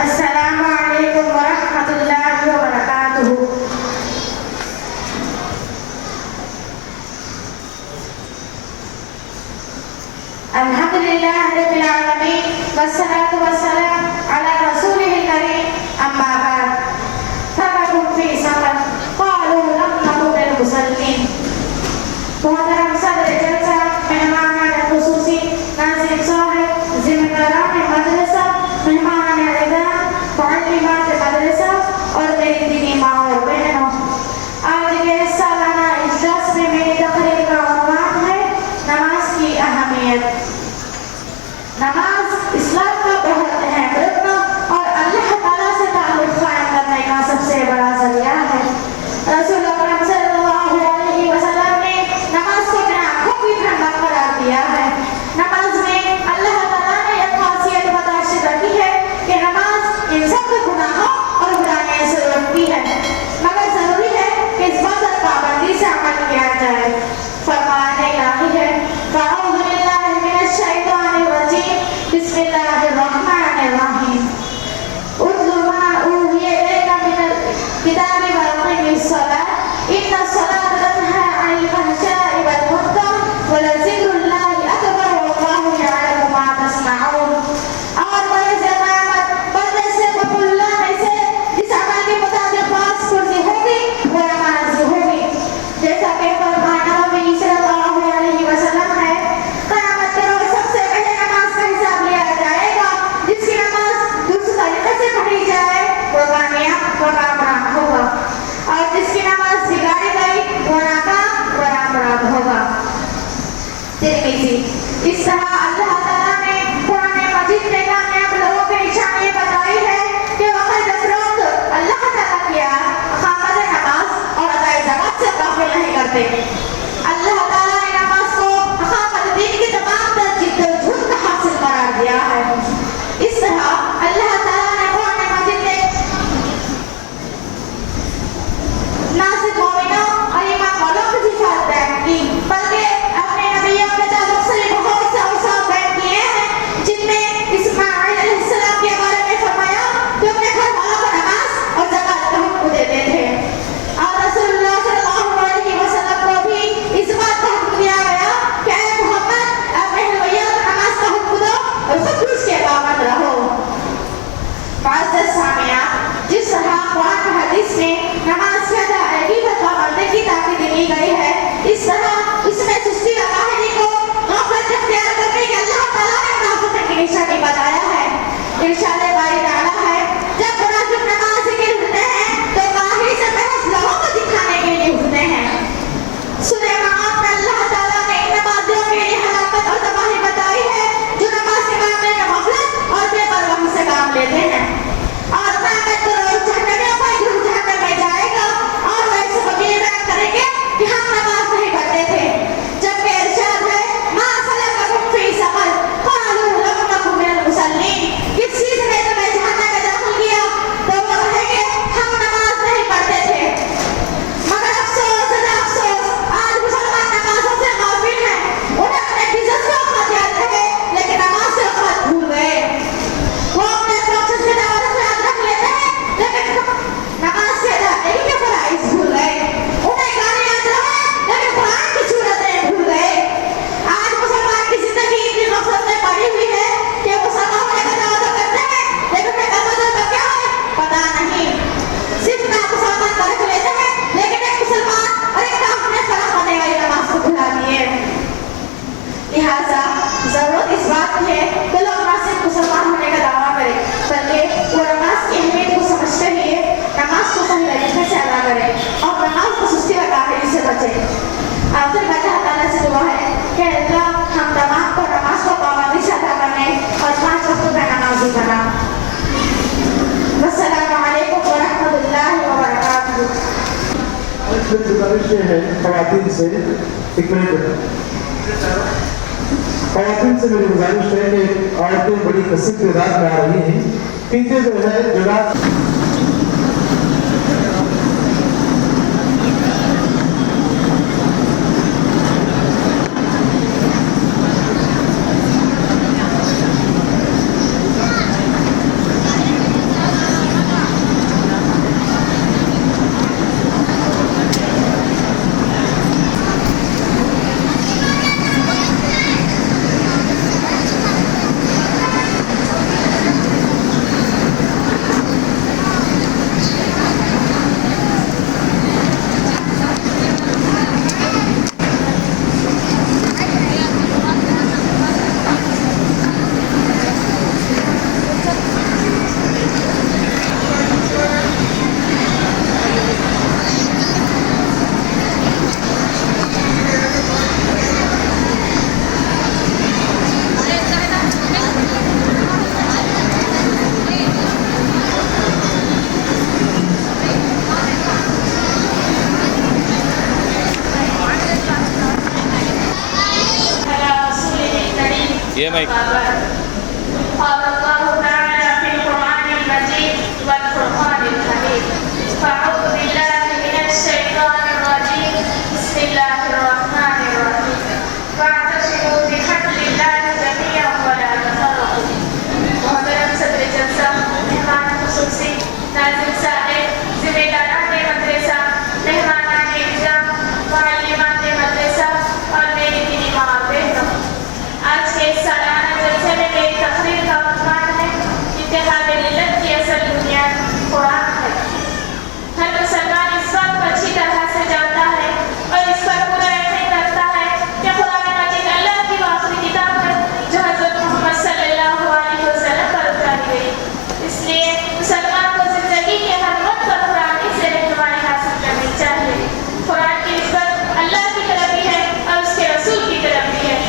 السلام علیکم ورحمۃ اللہ وبرکاتہ۔ الحمد للہ رب العالمین والصلاة والسلام علی رسولہ الکریم، اما بعد فَمَكُمْ فِي سَفَرٍ قَالُوا لَمْ نَكُ مِنَ الْمُصَلِّينَ۔ محترم صدر جلسہ، مہمان خصوصی، ناظرین صاحب، ذمہ داران مدرسہ، مہمان اعزاز، معلمات مدرسہ اور میری دینی ماں اور بہنوں، آج کے سالانہ اجلاس میں میری تقریر کا عنوان ہے نماز کی اہمیت۔ نماز اسلام کا بہت اہم رکن اور اللہ تعالیٰ سے تعلق قائم کرنے کا سب سے بڑا ذریعہ ہے۔ رسول اکرم صلی اللہ علیہ وسلم نے نماز کو اپنے آنکھوں کی ٹھنڈک قرار دیا ہے۔ نماز میں اللہ تعالیٰ نے ایک خاصیت متعارف رکھی ہے کہ نماز انسان کو گناہوں اور برائیوں سے روکتی ہے، مگر ضروری ہے کہ اس بات پر پابندی سے عمل کیا جائے۔ فرمان الہی ہے، اعوذ باللہ من الشیطان الرجیم، بسم اللہ الرحمن الرحیم، اتل ما اوحی الیک من الکتاب واقم الصلاۃ ان الصلاۃ تنہی عن الفحشاء والمنکر ولذکر اللہ اکبر واللہ یعلم ما تصنعون۔ اور بروز قیامت بندے سے بقول اللہ میں سے جس عمل کے مطابق پاس پرسی ہوگی وہ نماز ہوگی، جیسا کہ فرمان نبی صلی اللہ علیہ وسلم ہے، قیامت کے روز سب سے پہلے نماز کا حساب لیا جائے گا۔ جس کی نماز درست طریقے سے پڑھی جائے وہ کامیاب و کامیاب ہوگا، اور جس کی نماز بگاڑی گئی وہ ناکام و نامراد ہوگا۔ ترمذی۔ اس طرح اللہ تعالیٰ نے قرآن مجید میں کامیاب لوگوں کی نشانی بتائی ہے کہ وقت افراد اللہ تعالیٰ کی اقامت نماز اور اداء زکوٰۃ سے غافل نہیں کرتے۔ اللہ تعالیٰ نے نماز کو اقامت دین کی تمام تر جد و جہد کا حاصل قرار دیا ہے۔ اس طرح اللہ تعالیٰ نے قرآن مجید میں نہ صرف مومنوں اور ایمان والوں کی صفات بیان کی بلکہ اپنے نبیوں کے تعلق سے بہت سے اوصاف بیان کیے ہیں، جن میں اسماعیل علیہ السلام کے بارے میں فرمایا کہ اپنے گھر والوں کو نماز اور زکوٰۃ کا حکم دیتے تھے، اور رسول اللہ صلی اللہ علیہ وسلم کو بھی اس بات کا حکم دیا گیا کہ اے محمد اپنے اہلیہ کو نماز کا حکم دو اور خود بھی اس کے پابند رہو۔ معزز سامعین، جس طرح قرآن و حدیث میں نماز کی ادائیگی پر پابندی کی تاکید دی گئی ہے، اس طرح اس میں سستی و لاہری کو غفلت اختیار کرنے کے اللہ تعالیٰ نے منافقت کی نشانی بتایا ہے۔ ارشاد باری تعالیٰ ہے، جب منافق نماز کے لیے اٹھتے ہیں تو باہر سے محض لوگوں کو دکھانے کے لیے اٹھتے ہیں۔ سورہ معاد میں اللہ تعالیٰ نے ان نمازیوں کے لیے ہلاکت اور تباہی بتائی ہے جو نماز کے معاملے میں غفلت اور بے پرواہی سے کام لیتے ہیں، اور قیامت کے روز جہنمیوں کا ایک گروہ جہنم میں جائے گا اور وہ ایسے وکیل بیان کریں گے کہ ہم نماز نہیں پڑھتے تھے، جبکہ ارشاد ہے ما سلککم فی سقر قالوا لم نک من المصلین، کس چیز نے تمہیں جہنم میں داخل کیا تو وہ کہیں گے ہم نماز نہیں پڑھتے تھے۔ مگر افسوس آج مسلمان نمازوں سے غافل ہیں، انہیں اپنے بزنس کا اوقات یاد رہے لیکن نماز سے اوقات بھول گئے۔ وہ اپنے فنکشن سے نماز یاد رکھ لیتے ہیں لیکن نماز سے ادائیگی کے فرائض بھول گئے۔ انہیں گانے یاد رہے لیکن قرآن کی صورتیں بھول گئے۔ آج مسلمان کی زندگی اتنی غفلت میں پڑی ہوئی ہے کہ مسلمان ہونے کا دعویٰ تو کرتے ہیں لیکن انہیں مسلمان کا کیا ہے پتہ نہیں۔ صرف نام مسلمان کا رکھ لیتے ہیں لیکن ایک مسلمان اور ایک کافر نے فرق کرنے والی نماز کو بھلا دیے۔ لہٰذا ضرورت اس بات کی ہے کہ لوگ نہ صرف مسلمان ہونے کا دعویٰ کریں بلکہ وہ نماز کی اہمیت کو سمجھتے ہوئے نماز کو صحیح طریقے سے ادا کریں اور نماز کو سستی و کاہلی سے بچیں۔ آخر میں اللہ تعالیٰ سے دعا ہے کہ اللہ ہم تمام کو نماز کو پابندی سے ادا کرنے اور 5 وقتوں کا نمازی بنا۔ السلام علیکم ورحمۃ اللہ وبرکاتہ۔ گزارش یہ ہے خواتین سے ایک منٹ، خواتین سے میری گزارش ہے کہ عورتیں بڑی کثیر تعداد میں آ رہی ہیں، پیچھے جو ہے جگہ مائک. قال الله تعالى في القرآن المجيد والفرقان الحميد فأعوذ بالله من الشيطان الرجيم بسم الله الرحمن الرحيم واعتصموا بحبل الله جميعا ولا تفرقوا. محترم صدر جلسہ، مہمان خصوصی، ناظرین صاحب، ذمہ داران مدرسہ، مہمانان اکرام، معلمان مدرسہ اور میری دینی ماں اور بہنوں، آج کے اس سالانہ جلسے میں میری تقریر کا عنوان ہے اتحاد ملت کی اصل بنیاد قرآن ہے. ہر مسلمان اس بات کو اچھی طرح سے جانتا ہے اور اس پر پورا یقین رکھتا ہے کہ قرآن مجید اللہ کی وہ آخری کتاب ہے جو حضرت محمد صلی اللہ علیہ وسلم پر اتاری گئی. اس لیے مسلمان کو زندگی کے ہر وقت پر قرآن سے رہنمائی حاصل کرنی چاہیے. قرآن کی نسبت اللہ کی طرف بھی ہے اور اس کے رسول کی طرف بھی ہے.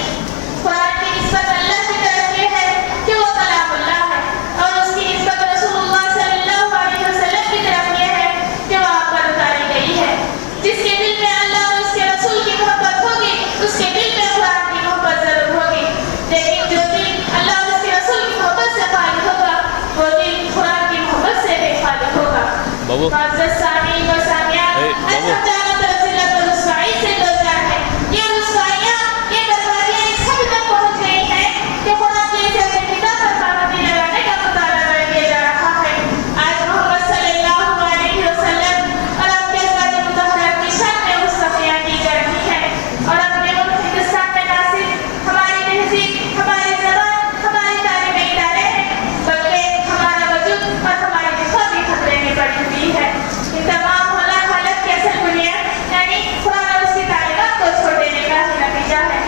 قرآن کی نسبت اللہ کی طرف یہ ہے کہ وہ کلام اللہ ہے اور اس کی نسبت رسول اللہ صلی اللہ علیہ وسلم کی طرف یہ ہے کہ وہ آپ پر اتاری گئی ہے. جس کے دل میں اللہ اور اس کے رسول کی محبت ہوگی اس کے دل میں قرآن کی محبت ضرور ہوگی. لیکن جو دل اللہ اور اس کے رسول کی محبت سے خالی ہوگا وہ دل قرآن کی محبت سے بے خالی ہوگا. بابو. معزز سامعین و سامعات، بابو. آج ہم چاروں طرف سے لفظ رسوائی سے دوچار ہیں. یہ رسوائیاں، یہ بربادیاں اس حد تک پہنچ گئی ہیں کہ قرآن کی اس عظیم کتاب پر پابندی لگانے کا مطالبہ کیا جا رہا ہے. آج محمد صلی اللہ علیہ وسلم اور آپ کے ازواج مطہرات کی شان میں گستاخیاں کی جا رہی ہیں اور اپنے ملک ہندوستان میں نہ صرف ہماری تہذیب، ہماری زبان، ہماری تعلیمی ادارے ہیں بلکہ ہمارا وجود اور ہماری دفاع بھی خطرے میں پڑی ہوئی ہے. ان تمام حالات کی اصل بنیاد یعنی قرآن اور اس کی تعلیمات کو چھوڑ دینے کا ہی نتیجہ ہے.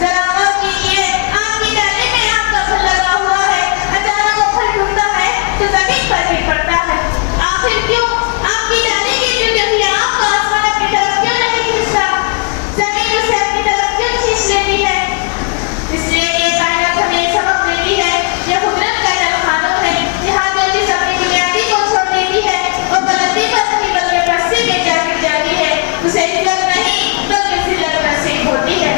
ذرا غور کیجیے، آم کی ڈالی میں آم کا پھل لگا ہوا ہے، اچانک وہ پھل ٹوٹتا ہے تو زمین پر گر پڑتا ہے. آخر کیوں آم کی ڈالی کی ٹوٹی ہوئی آم کا آسمان اپنی طرف کیوں نہیں کھینچتا؟ زمین اسے اپنی طرف کیوں کھینچ لیتی ہے؟ اس لیے یہ کائنات ہمیں یہ سبق دیتی ہے، یہ قدرت کا ایک قانون ہے. یہاں جو چیز اپنی بنیادی کو چھوڑ دیتی ہے وہ بلندی پر نہیں بلکہ پستی میں جا گر جاتی ہے. اسے عزت نہیں بلکہ ذلت نصیب ہوتی ہے.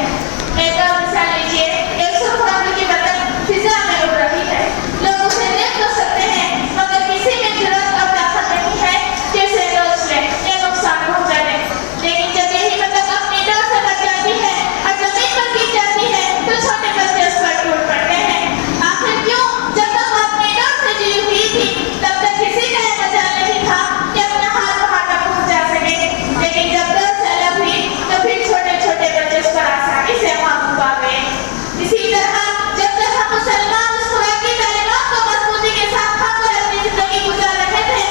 ایک اور مثال لیجیے، ایک سرخ رنگ کی پتنگ فضا میں اڑ رہی ہے. لوگ اسے دیکھ تو سکتے ہیں مگر کسی میں جرأت اور طاقت نہیں ہے کہ اسے روک لے یا نقصان پہنچا دے. لیکن جب یہی پتنگ اپنی ڈور سے کٹ جاتی ہے اور زمین پر گر جاتی ہے تو چھوٹے بچے اس پر ٹوٹ پڑتے ہیں. آخر کیوں؟ جب تک وہ اپنی ڈور سے جڑی ہوئی تھی تب تک کسی کا یہ مجال نہیں تھا کہ اپنا ہاتھ وہاں تک پہنچا سکے. لیکن جب ڈور سے الگ ہوئی تو پھر چھوٹے چھوٹے بچے اس پر آسانی سے قابو پا گئے. اسی طرح جب تک ہم مسلمان اس قرآن کی تعلیمات کو مضبوطی کے ساتھ تھام کر اپنی زندگی گزار رہے تھے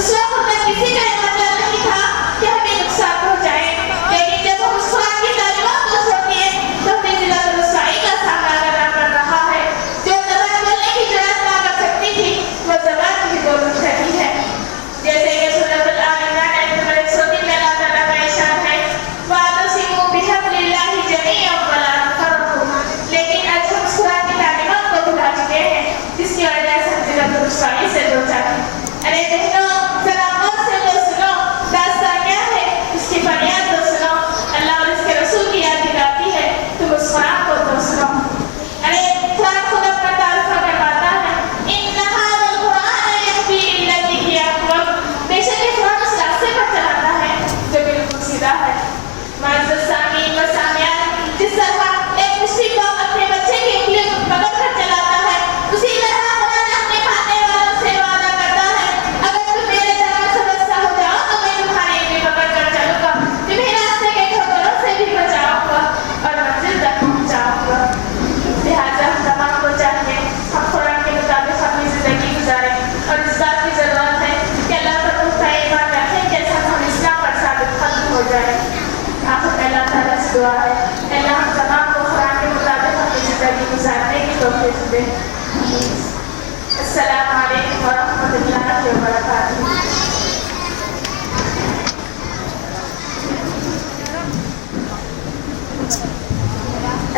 اس وقت تک کسی کا یہ مجال نہیں تھا کہ ہمیں نقصان پہنچائے. لیکن جب ہم اس قرآن کی تعلیمات کو چھوڑ دیے تو ہمیں ذلت و رسوائی کا سامنا کرنا پڑ رہا ہے. جو زبان بولنے کی جرأت نہ کر سکتی تھی وہ زبان بھی بول رہی ہے. جیسے کہ سورۃ آل عمران آیت نمبر 103 میں اللہ تعالیٰ کا ارشاد ہے وَاعْتَصِمُوا بِحَبْلِ اللَّهِ جَمِيعًا وَلَا تَفَرَّقُوا. لیکن آج ہم اس قرآن کی تعلیمات کو بھلا چکے ہیں جس کی وجہ سے ہم ذلت و رسوائی سے دوچار ہیں. ارے بہنوں، ذرا غور سے تو سنو، داستان کیا ہے اس کی فریاد تو سنو. اللہ اور اس کے رسول کی یاد دلاتی ہے، تم اس قرآن کو تو سنو. ارے قرآن خود اپنا تعارف کرواتا ہے إِنَّ هَذَا الْقُرْآنَ يَهْدِي لِلَّتِي هِيَ أَقْوَمُ. بے شک یہ قرآن اس راستے پر چلاتا ہے جو بالکل سیدھا ہے. معزز سامعین و سامعات، جس طرح ایک مسلم باپ اپنے بچے کی انگلیوں کو پکڑ کر چلاتا ہے اسی طرح قرآن اپنے کھانے والوں سے وعدہ کرتا ہے اگر تم میرے طرح سبزہ ہو جاؤ تو میں تمہاری انگلی پکڑ کر چلوں گا، تمہیں راستے کے ٹھوکروں سے بھی بچاؤں گا اور منزل تک پہنچاؤں گا. لہٰذا ہم تمام کو چاہیے ہم قرآن کے مطابق اپنی زندگی گزاریں اور اس بات کی ضرورت ہے کہ اللہ پر پختہ ایمان رکھیں جیسا ہم اسلام پر ثابت ختم ہو جائے. آخر میں اللہ تعالیٰ سے دعا ہے اللہ ہم تمام کو قرآن کے مطابق اپنی زندگی گزارنے کی توفیق دے. السلام علیکم ورحمۃ اللہ وبرکاتہ.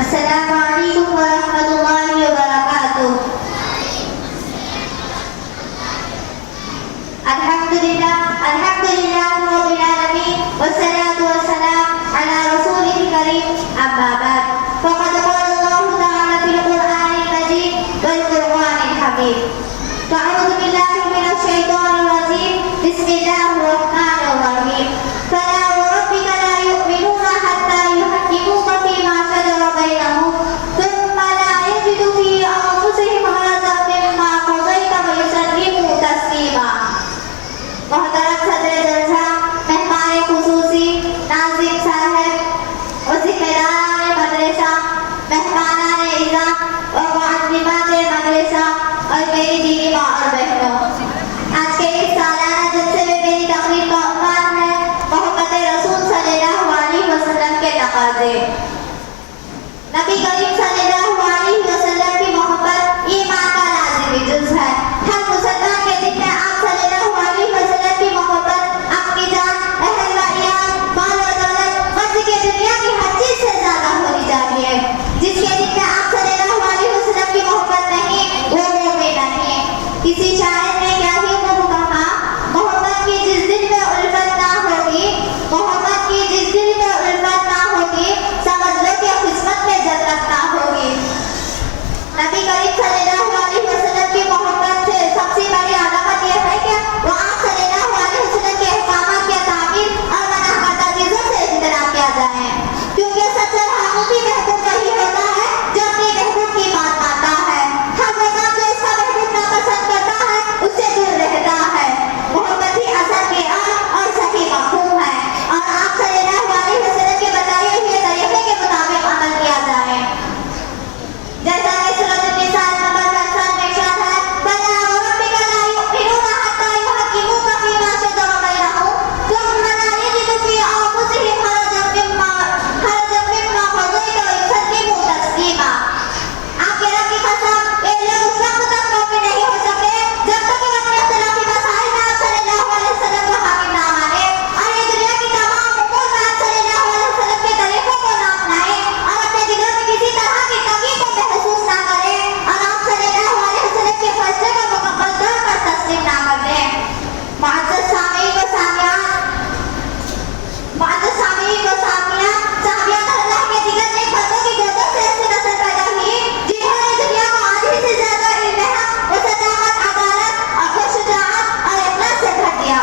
السلام علیکم ورحمۃ اللہ وبرکاتہ. الحمدللہ رب العالمین والصلاة والسلام علی رسولہ الکریم. اما بعد فقد قال اللہ تعالی فی القرآن بسم الله الرحمن الرحيم فلا وربك لا يؤمنون حتى يحكموك فيما شجر بينهم ثم لا يجدوا في أنفسهم حرجا مما قضيت ويسلموا تسليما. محترم صدر جلسہ، مہمان خصوصی، ناظم صاحب اور ذمہ داران مدرسہ، مہمانان اعزام اور معلمات مدرسہ اور میری دینی ماں اور بہنوں، آج کے اس سالانہ جلسے میں میری تقریر کا عنوان ہے محبت رسول صلی اللہ علیہ وسلم کے تقاضے. نبی کریم صلی اللہ علیہ وسلم کی محبت ایمان کا لازمی جز ہے. ہر مسلمان کے دل میں آپ صلی اللہ علیہ وسلم کی محبت اپنی جان، اہل و عیال، مال و دولت، مرض کی دنیا کی ہر چیز سے زیادہ ہونی چاہیے. جس کے دل میں آپ صلی اللہ علیہ وسلم کی محبت نہیں وہ مومن نہیں. کسی شاعر نے کیا ہی خوب کہا، محبت کی جس دل میں الفت نہ ہوگی، محبت کی جس دل میں الفت نہ ہوگی، سمجھ لو کہ قسمت میں جنت نہ ہوگی. نبی کریم صلی اللہ علیہ وسلم کی محبت سے سب سے بڑی علامت یہ ہے کہ وہ آپ صلی اللہ علیہ وسلم کے احکامات کے تعمیل اور منع کردہ چیزوں سے اجتناب کیا جائے، کیونکہ سچا حقیقی محبوب وہی ہوتا ہے جو اپنی محبوب کی بات مانتا ہے. ہر وہ کام جو اس کا محبوب ناپسند کرتا ہے اس سے دور رہتا ہے. محبت ہی اصل کی اور صحیح مفہوم ہے، اور آپ صلی اللہ علیہ وسلم کے بتائے ہوئے طریقے کے مطابق عمل کیا جائے. جیسا کہ سورۃ النساء نمبر 67 میں ارشاد ہے، فَلَا وَرَبِّكَ لَا يُؤْمِنُونَ حَتَّى يُحَكِّمُوكَ فِيمَا شَجَرَ بَيْنَهُمْ ثُمَّ لَا يَجِدُوا فِي أَنفُسِهِمْ حَرَجًا مِّمَّا قَضَيْتَ وَيُسَلِّمُوا تَسْلِيمًا. آپ کے رب کی قسم، یہ لوگ اس وقت تک مومن نہیں ہو سکتے جب تک کہ وہ اپنے اختلافی مسائل میں آپ صلی اللہ علیہ وسلم کو حاکم نہ مانے، اور یہ دنیا کی تمام امور میں آپ صلی اللہ علیہ وسلم کے طریقوں کو نہ اپنائے، اور اپنے دلوں میں کسی طرح کی کمی کو محسوس نہ کرے، اور آپ صلی اللہ علیہ وسلم کے فیصلے کو مکمل طور پر تسلیم نہ کر دیں. معزز سامعین و سامعات، صحابیات اللہ کے دیگر نیک بندوں کی گودوں سے ایسی نسل پیدا ہوئی جنہوں نے دنیا کو آدھی سے زیادہ علم حق و صداقت، عدالت اور شجاعت اور اخلاص سے بھر دیا.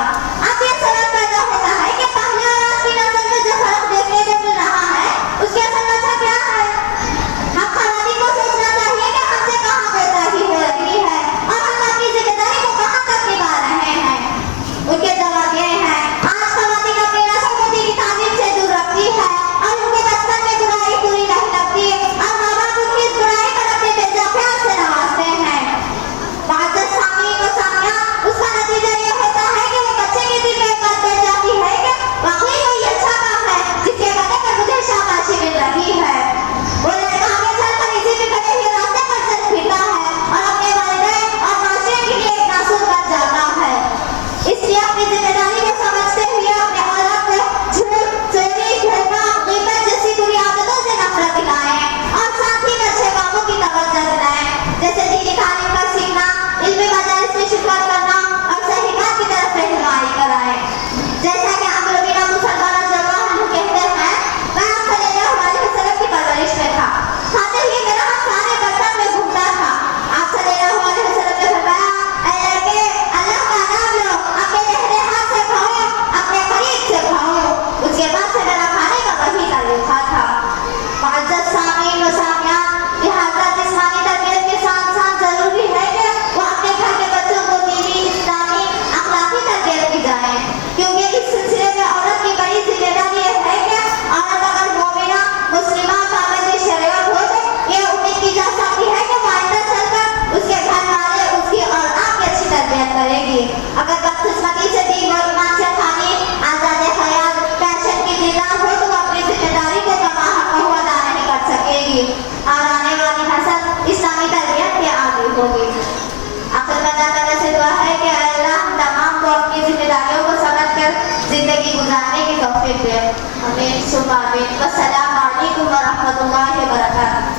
اب یہ سوال پیدا ہوتا ہے کہ پہلے اور آج کی نسل میں جو فرق دیکھنے کو مل رہا ہے اس کی اصل وجہ کیا ہے؟ ہم خواتین کو سوچنا چاہیے کہ ہم سے کہاں کوتاہی ہو رہی ہے اور ہم اپنی ذمہ داری کو کہاں تک نبھا رہے ہیں. ان کے جواب یہ ہے، آج خواتین اپنی نسل کو دینی تعلیم سے دور رکھتی ہے اور ان کے بچپن میں برائی پوری نہیں لگتی، اور ماں باپ ان کی اس برائی پر اپنے بیجا پیار سے نوازتے ہیں. معزز سامعین و سامعات، اس کا نتیجہ یہ ہوتا ہے کہ وہ بچے کے دل میں ایک بات بیٹھ جاتی ہے کہ واقعی کوئی اچھا کام ہے جس کے وجہ پر مجھے شاباشی مل رہی ہے. وہ لڑکا آگے چل کر اسی بگڑے ہوئے راستے پر چل پھرتا ہے اور اپنے والدین اور معاشرے کے لیے ایک ناصر بن جاتا ہے. اس لیے اپنی ذمہ داری کو سمجھتے ہوئے اپنے اولاد کو جھوٹ، چوری، دھوکہ، غیبت جیسی بری عادتوں سے نفرت دلائیں اور ساتھ ہی میں اچھے کاموں کی توجہ دلائیں، جیسے دینی تعلیم کا سیکھنا، علمی مجالس میں شرکت کرنا اور صحیح بات کی طرف رہنمائی کرائیں. جیسا کہ عمرو بن ابو سلمہ رضی اللہ عنہ کہتے ہیں، میں آپ صلی اللہ علیہ وسلم کی پرورش میں تھا، کھاتے ہی میرا ہاتھ سارے برتن میں گھومتا تھا. آپ صلی اللہ علیہ وسلم نے فرمایا، اے لڑکے، اللہ کا نام لو، اپنے دہنے ہاتھ سے کھاؤ، اپنے قریب سے کھاؤ. اس کے بعد سے میرا کھانے کا وہی طریقہ تھا. معزز سامعین و سامعات، لہٰذا جسمانی تربیت کے ساتھ ساتھ ضروری ہے کہ وہ اپنے گھر کے بچوں کو دینی، اسلامی، اخلاقی تربیت کی جائے، کیونکہ اس سلسلے میں عورت کی بڑی ذمہ داری یہ ہے کہ عورت اگر مومنہ، مسلمہ، پابند شریعت ہو تو یہ امید کی جا سکتی ہے کہ وہ آئندہ چل کر اس کے گھر والے اس کی اولاد کی اچھی تربیت کرے گی. اگر بدقسمتی سے دین و ایمان سے خالی، آزاد خیال، فیشن کی دلدار ہو تو وہ اپنی ذمہ داری کو کما حق ادا نہیں کر سکے گی اور آنے والی نسل اسلامی تربیت کے عادی ہوگی. عقل مندانہ سے دعا ہے کہ اے اللہ ہم تمام کو اپنی ذمہ داریوں کو سمجھ کر زندگی گزارنے کی توفیق دے. آمین ثم آمین. والسلام علیکم ورحمۃ اللہ وبرکاتہ.